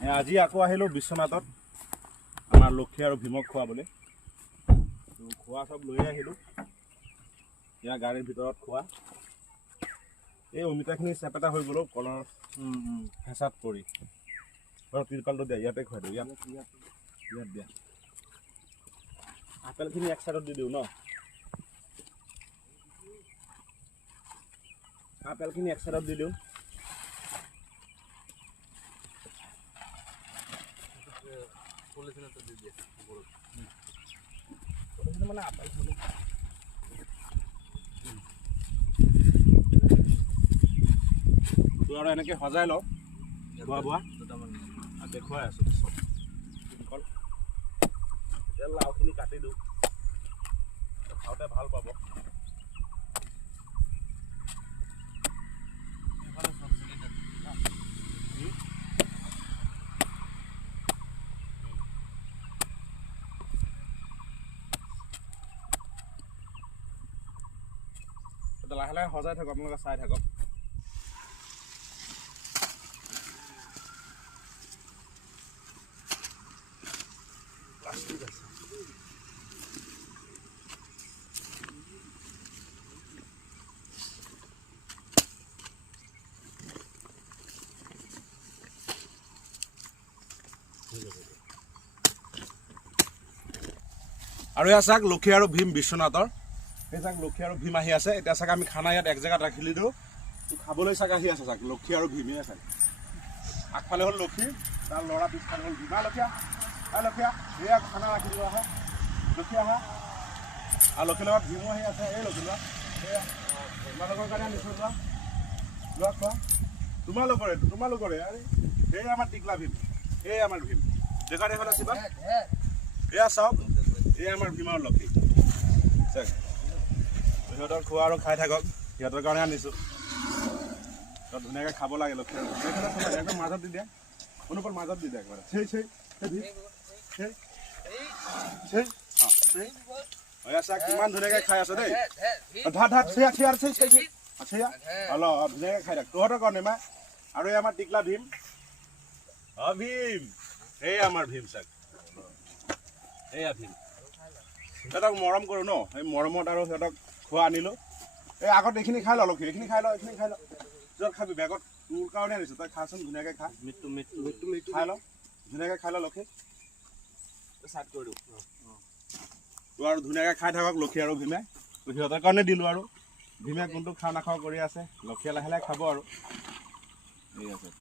আজি আকৌ আহিলোঁ বিশ্বনাথত আমাৰ লক্ষী আৰু ভীমক খোৱাবলৈ। খোৱা চব লৈ আহিলোঁ। ইয়াৰ গাড়ীৰ ভিতৰত খোৱা। এই অমিতাখিনি চেপেটা হৈ গ'লো কলৰ হেঁচাত পৰি। বাৰু তিৰপালটো দিয়া, ইয়াতে খুৱাই দিওঁ। ইয়াত দিয়া। আপেলখিনি এক চাইডত দি দিওঁ ন? আপেলখিনি এক চাইডত দি দিওঁ। মানে আপেল খালোঁ। আৰু এনেকৈ সজাই লওঁ খোৱা বোৱা দেখুৱাই আছোঁ চব। কল এতিয়া লাওখিনি কাটি দিওঁ, খাওঁতে ভাল পাব। লাহে লাহে সজাই থাকক, আপোনালোকে চাই থাকক। আৰু এয়া চাওক লক্ষী আৰু ভীম বিশ্বনাথৰ। এই চাওক লক্ষী আৰু ভীম আহি আছে। এতিয়া চাওক আমি খানা ইয়াত এক জেগাত ৰাখি দিওঁ। খাবলৈ চাওক আহি আছে চাওক লক্ষী আৰু ভীমে চাওক। আগফালে হ'ল লক্ষী, তাৰ ল'ৰা পিছফালে হ'ল ভীমা। লক্ষীয়া লক্ষীয়া এয়া খানা ৰাখি দিব আহা। লক্ষী আহা। আৰু লক্ষীৰ লগত ভীমো আহি আছে। এই লক্ষী লোৱা, এয়া তোমালোকৰ কাৰণে আনিছোঁ। লোৱা লোৱা খোৱা। তোমালোকৰে আৰে এই আমাৰ টিকলা ভীম, এই আমাৰ ভীম। ডেকা দেখোন আছিবা। এয়া চাওক, এই আমাৰ ভীম আৰু লক্ষী চাওক। সিহঁতৰ খোৱা আৰু খাই থাকক, সিহঁতৰ কাৰণে আনিছোঁ। ধুনীয়াকৈ খাব লাগে লক্ষী। একদম মাজত দি দিয়া, অনুপৰ মাজত দি দিয়া একবাৰে। চাওক কিমান ধুনীয়াকৈ খাই আছে দেই। ধুনীয়াকৈ খাই থাক তহঁতৰ কাৰণে মা। আৰু এই আমাৰ টিকলা ভীম। ভীম এই আমাৰ ভীম চাওক। এয়া ভীম। সিহঁতক মৰম কৰোঁ ন, সেই মৰমত আৰু সিহঁতক খোৱা আনিলোঁ। এই আগত এইখিনি খাই ল লক্ষী, এইখিনি খাই ল, এইখিনি খাই ল। য'ত খাবি বেগত তোৰ কাৰণে আনিছোঁ, তই খাচোন ধুনীয়াকৈ খা। মিটটো খাই ল, ধুনীয়াকৈ খাই ল লক্ষী। চাইড কৰি দিওঁ। তোৰ আৰু ধুনীয়াকৈ খাই থাকক লক্ষী আৰু ভীমে। সিহঁতৰ কাৰণে দিলোঁ আৰু ভীমে কোনটো খাওঁ নাখাওঁ কৰি আছে। লক্ষীয়ে লাহে লাহে খাব আৰু ঠিক আছে।